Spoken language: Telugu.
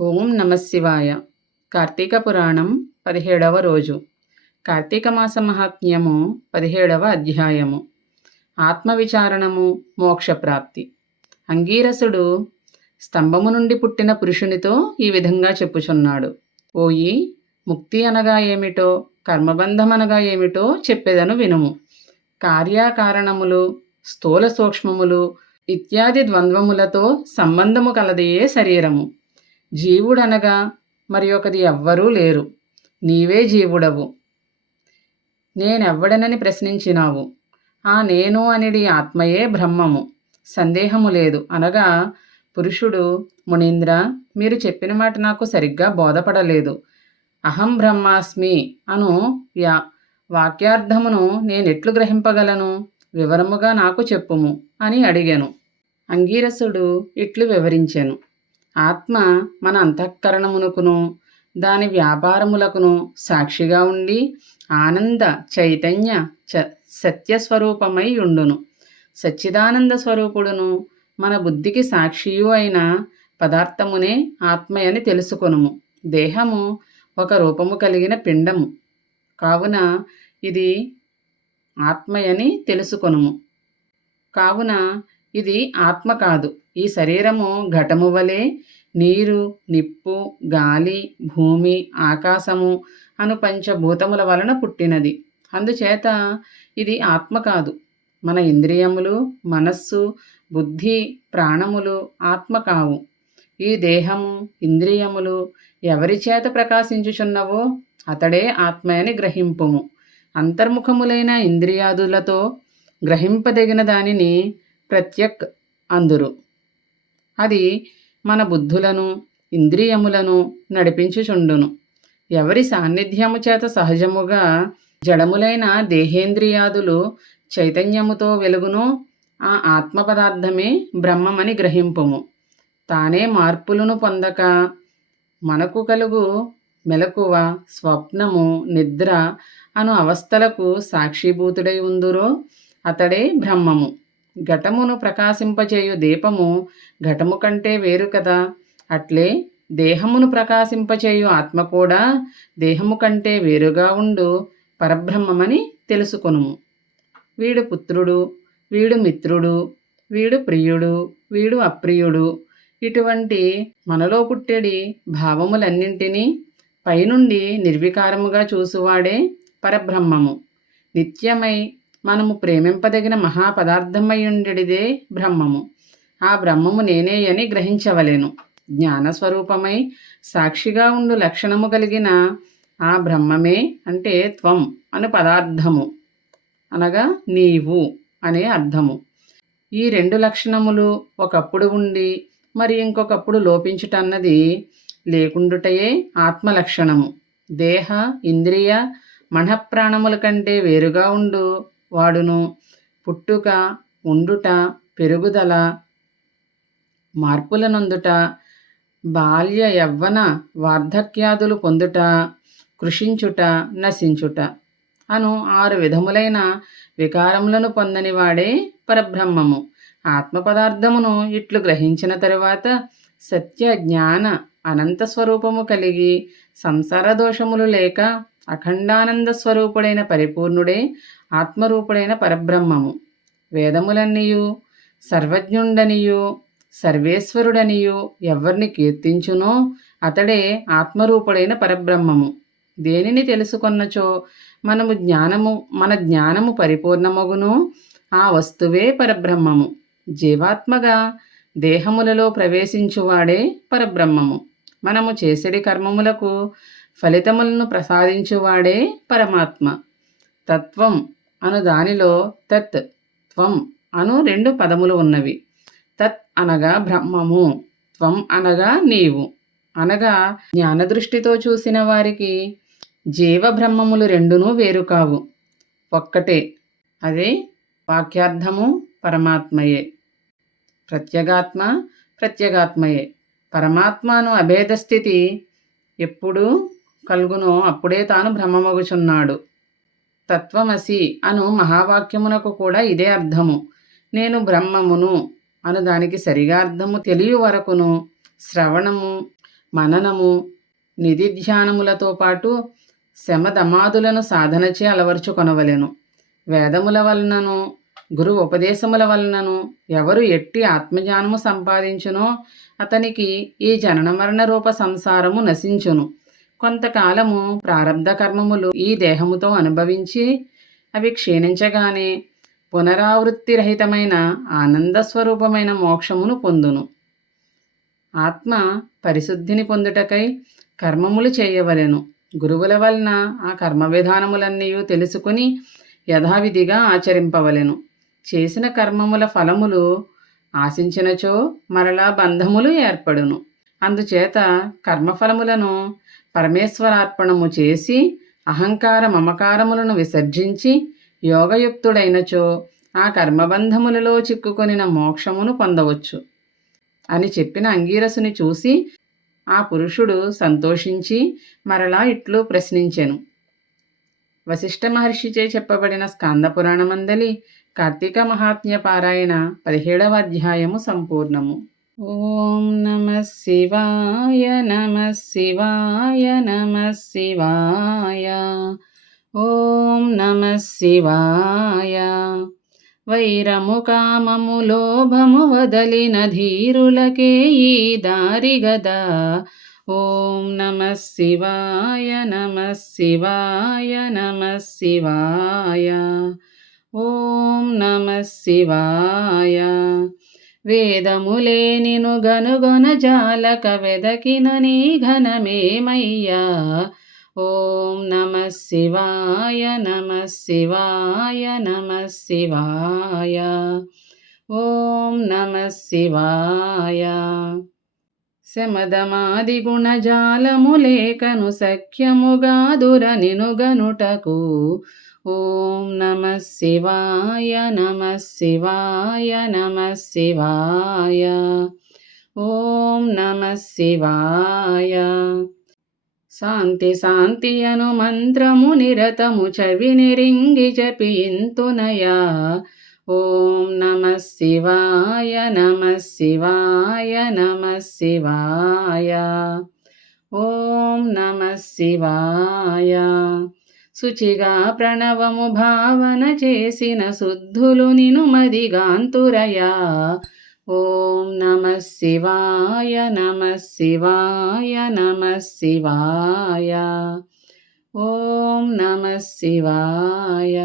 ఓం నమశివాయ కార్తీక పురాణం పదిహేడవ రోజు. కార్తీక మాస మహాత్మ్యము పదిహేడవ అధ్యాయము. ఆత్మవిచారణము మోక్షప్రాప్తి. అంగీరసుడు స్తంభము నుండి పుట్టిన పురుషునితో ఈ విధంగా చెప్పుచున్నాడు. ఓయి ముక్తి అనగా ఏమిటో కర్మబంధం అనగా ఏమిటో చెప్పేదను వినుము. కార్యాకారణములు స్థూల సూక్ష్మములు ఇత్యాది ద్వంద్వములతో సంబంధము కలదయే శరీరము. జీవుడనగా మరి ఒకది ఎవ్వరూ లేరు. నీవే జీవుడవు. నేనెవ్వడనని ప్రశ్నించినావు. ఆ నేను అనిడి ఆత్మయే బ్రహ్మము. సందేహము లేదు. అనగా పురుషుడు మునీంద్ర మీరు చెప్పిన మాట నాకు సరిగ్గా బోధపడలేదు. అహం బ్రహ్మాస్మి అను వ్యా వాక్యార్థమును నేనెట్లు గ్రహింపగలను? వివరముగా నాకు చెప్పుము అని అడిగాను. అంగీరసుడు ఇట్లు వివరించాను. ఆత్మ మన అంతఃకరణమునకును దాని వ్యాపారములకును సాక్షిగా ఉండి ఆనంద చైతన్య చ సత్యస్వరూపమై ఉండును. సచ్చిదానంద స్వరూపుడును మన బుద్ధికి సాక్షియు అయిన పదార్థమునే ఆత్మయని తెలుసుకొనుము. దేహము ఒక రూపము కలిగిన పిండము. కావున ఇది ఆత్మయని తెలుసుకొనుము. కావున ఇది ఆత్మ కాదు. ఈ శరీరము ఘటము వలె నీరు నిప్పు గాలి భూమి ఆకాశము అను పంచభూతముల వలన పుట్టినది. అందుచేత ఇది ఆత్మ కాదు. మన ఇంద్రియములు మనస్సు బుద్ధి ప్రాణములు ఆత్మ కావు. ఈ దేహము ఇంద్రియములు ఎవరి చేత ప్రకాశించుచున్నవో అతడే ఆత్మయని గ్రహింపుము. అంతర్ముఖములైన ఇంద్రియాదులతో గ్రహింపదగిన దానిని ప్రత్యక్ అందురు. అది మన బుద్ధులను ఇంద్రియములను నడిపించుచుండును. ఎవరి సాన్నిధ్యము చేత సహజముగా జడములైన దేహేంద్రియాదులు చైతన్యముతో వెలుగునో ఆ ఆత్మ పదార్థమే బ్రహ్మమని గ్రహింపుము. తానే మార్పులను పొందక మనకు కలుగు మెలకువ స్వప్నము నిద్ర అను అవస్థలకు సాక్షిభూతుడై ఉందురో అతడే బ్రహ్మము. ఘటమును ప్రకాశింపచేయు దీపము ఘటము కంటే వేరు కదా. అట్లే దేహమును ప్రకాశింపచేయు ఆత్మ కూడా దేహము కంటే వేరుగా ఉండు పరబ్రహ్మమని తెలుసుకొనుము. వీడు పుత్రుడు వీడు మిత్రుడు వీడు ప్రియుడు వీడు అప్రియుడు. ఇటువంటి మనలో పుట్టేడి భావములన్నింటినీ పైనుండి నిర్వికారముగా చూసువాడే పరబ్రహ్మము. నిత్యమై మనము ప్రేమింపదగిన మహాపదార్థమయ్యుండెడిదే బ్రహ్మము. ఆ బ్రహ్మము నేనే అని గ్రహించవలేను. జ్ఞానస్వరూపమై సాక్షిగా ఉండు లక్షణము కలిగిన ఆ బ్రహ్మమే అంటే త్వం అను పదార్థము. అనగా నీవు అనే అర్థము. ఈ రెండు లక్షణములు ఒకప్పుడు ఉండి మరి ఇంకొకప్పుడు లోపించుటన్నది లేకుండుటయే ఆత్మలక్షణము. దేహ ఇంద్రియ మనఃప్రాణముల కంటే వేరుగా ఉండు వాడును. పుట్టుక ఉండుట పెరుగుదల మార్పులనందుట బాల్య యవ్వన వార్ధక్యాదులు పొందుట కృషించుట నశించుట అను ఆరు విధములైన వికారములను పొందని వాడే పరబ్రహ్మము. ఆత్మ పదార్థమును ఇట్లు గ్రహించిన తరువాత సత్య జ్ఞాన అనంత స్వరూపము కలిగి సంసార దోషములు లేక అఖండానంద స్వరూపుడైన పరిపూర్ణుడే ఆత్మరూపుడైన పరబ్రహ్మము. వేదములన్నీయు సర్వజ్ఞుండనియు సర్వేశ్వరుడనియు ఎవరిని కీర్తించునో అతడే ఆత్మరూపుడైన పరబ్రహ్మము. దేనిని తెలుసుకొన్నచో మనము జ్ఞానము మన జ్ఞానము పరిపూర్ణమగును ఆ వస్తువే పరబ్రహ్మము. జీవాత్మగా దేహములలో ప్రవేశించువాడే పరబ్రహ్మము. మనము చేసడి కర్మములకు ఫలితములను ప్రసాదించువాడే పరమాత్మ. తత్వం అను దానిలో తత్ త్వం అను రెండు పదములు ఉన్నవి. తత్ అనగా బ్రహ్మము త్వం అనగా నీవు. అనగా జ్ఞానదృష్టితో చూసిన వారికి జీవబ్రహ్మములు రెండునూ వేరు కావు. ఒక్కటే అదే వాక్యార్థము పరమాత్మయే. ప్రత్యేగాత్మ ప్రత్యేగాత్మయే. పరమాత్మను అభేద స్థితి ఎప్పుడు కలుగునో అప్పుడే తాను బ్రహ్మమగుచున్నాడు. తత్వమసి అను మహావాక్యమునకు కూడా ఇదే అర్థము. నేను బ్రహ్మమును అను దానికి సరిగా అర్థము తెలియ వరకును శ్రవణము మననము నిధిధ్యానములతో పాటు శమదమాదులను సాధనచే అలవర్చుకొనవలెను వేదముల వలనను గురు ఉపదేశముల వలనను ఎవరు ఎట్టి ఆత్మజ్ఞానము సంపాదించునో అతనికి ఈ జనన మరణ రూప సంసారము నశించును. కొంతకాలము ప్రారంధ కర్మములు ఈ దేహముతో అనుభవించి అవి క్షీణించగానే పునరావృత్తిరహితమైన ఆనంద స్వరూపమైన మోక్షమును పొందును. ఆత్మ పరిశుద్ధిని పొందుటకై కర్మములు చేయవలెను. గురువుల వలన ఆ కర్మ విధానములన్నీ తెలుసుకుని యథావిధిగా ఆచరింపవలెను. చేసిన కర్మముల ఫలములు ఆశించినచో మరలా బంధములు ఏర్పడును. అందుచేత కర్మఫలములను పరమేశ్వరార్పణము చేసి అహంకార మమకారములను విసర్జించి యోగయుక్తుడైనచో ఆ కర్మబంధములలో చిక్కుకొనిన మోక్షమును పొందవచ్చు. అని చెప్పిన అంగీరసుని చూసి ఆ పురుషుడు సంతోషించి మరలా ఇట్లు ప్రశ్నించెను. వశిష్ఠ మహర్షిచే చెప్పబడిన స్కాంద పురాణమందలి కార్తీక మహాత్మ్య పారాయణ పదిహేడవ అధ్యాయము సంపూర్ణము. ఓం నమ శివాయ నమ శివాయ నమ శివాయ. ఓం నమ శివాయ. వైరము కామము లోభము వదలిన ధీరులకే ఈ దారి గదా. ఓం నమ శివాయ నమ శివాయ నమ శివాయ. ఓం నమ శివాయ. వేదములే నిను గనుగొన జాలక వెదకిన నీ ఘనమేమయ్యా? ఓం నమ శివాయ నమ శివాయ నమ శివాయ. ఓం నమ శివాయ. శమదమాది గుణజాలములేకను సఖ్యముగా దుర నినుగనుటకు ఓం నమ శివాయ నమ శివాయ నమ శివాయ. ఓం నమ శివాయ. శాంతి శాంతి అను మంత్రము నిరతము చవి నిరింగి జపింతునయా. ఓం నమ శివాయ నమ శివాయ నమ శివాయ. ఓం నమ శివాయ. శుచిగా ప్రణవము భావన చేసిన శుద్ధులు నిను మదిగాంతురయా. ఓం నమ శివాయ నమ శివాయ నమ శివాయ. ఓం నమ శివాయ.